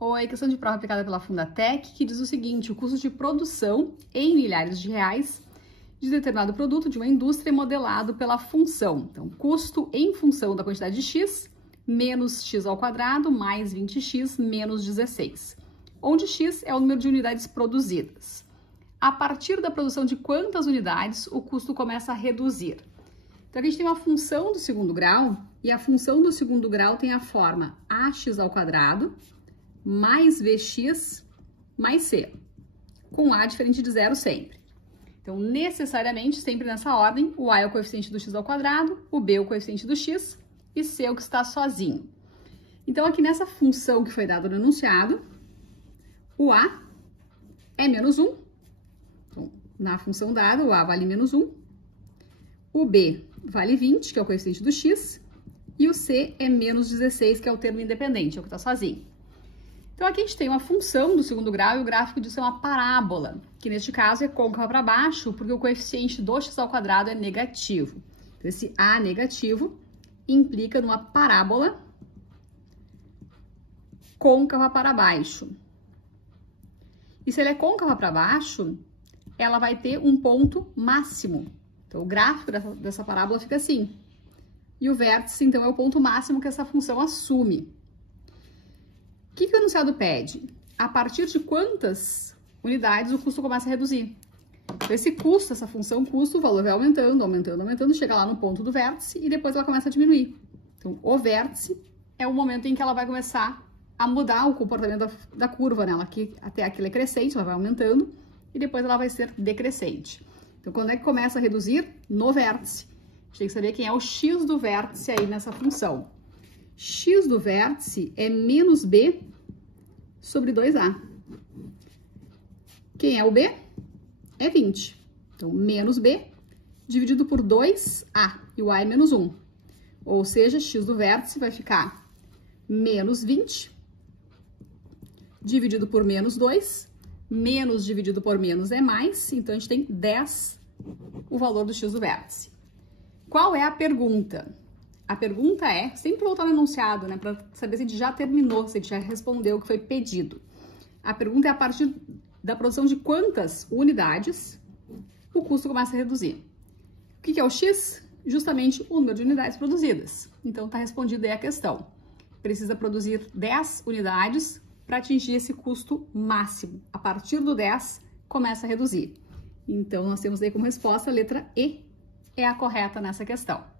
Oi, questão de prova aplicada pela Fundatec, que diz o seguinte: o custo de produção em milhares de reais de determinado produto de uma indústria é modelado pela função. Então, custo em função da quantidade de x menos x ao quadrado mais 20x menos 16, onde x é o número de unidades produzidas. A partir da produção de quantas unidades o custo começa a reduzir? Então, aqui a gente tem uma função do segundo grau, e a função do segundo grau tem a forma ax ao quadrado mais vx mais c, com a diferente de zero sempre. Então, necessariamente, sempre nessa ordem, o a é o coeficiente do x ao quadrado, o b é o coeficiente do x e c é o que está sozinho. Então, aqui nessa função que foi dada no enunciado, o a é menos 1. Então, na função dada, o a vale menos 1. O b vale 20, que é o coeficiente do x, e o c é menos 16, que é o termo independente, é o que está sozinho. Então, aqui a gente tem uma função do segundo grau e o gráfico disso é uma parábola, que neste caso é côncava para baixo, porque o coeficiente do x ao quadrado é negativo. Então, esse a negativo implica numa parábola côncava para baixo. E se ela é côncava para baixo, ela vai ter um ponto máximo. Então, o gráfico dessa parábola fica assim. E o vértice, então, é o ponto máximo que essa função assume. O que o enunciado pede? A partir de quantas unidades o custo começa a reduzir? Então, esse custo, essa função custo, o valor vai aumentando, aumentando, aumentando, chega lá no ponto do vértice e depois ela começa a diminuir. Então, o vértice é o momento em que ela vai começar a mudar o comportamento da curva, né? Até aqui ela é crescente, ela vai aumentando e depois ela vai ser decrescente. Então, quando é que começa a reduzir? No vértice. A gente tem que saber quem é o x do vértice aí nessa função. X do vértice é menos b sobre 2a. Quem é o b? É 20. Então, menos b dividido por 2a, e o a é menos 1. Ou seja, x do vértice vai ficar menos 20 dividido por menos 2. Menos dividido por menos é mais, então a gente tem 10, o valor do x do vértice. Qual é a pergunta? A pergunta é, sempre voltar no enunciado, né, para saber se a gente já terminou, se a gente já respondeu o que foi pedido. A pergunta é a partir da produção de quantas unidades o custo começa a reduzir. O que é o x? Justamente o número de unidades produzidas. Então, está respondida aí a questão. Precisa produzir 10 unidades para atingir esse custo máximo. A partir do 10, começa a reduzir. Então, nós temos aí como resposta a letra E é a correta nessa questão.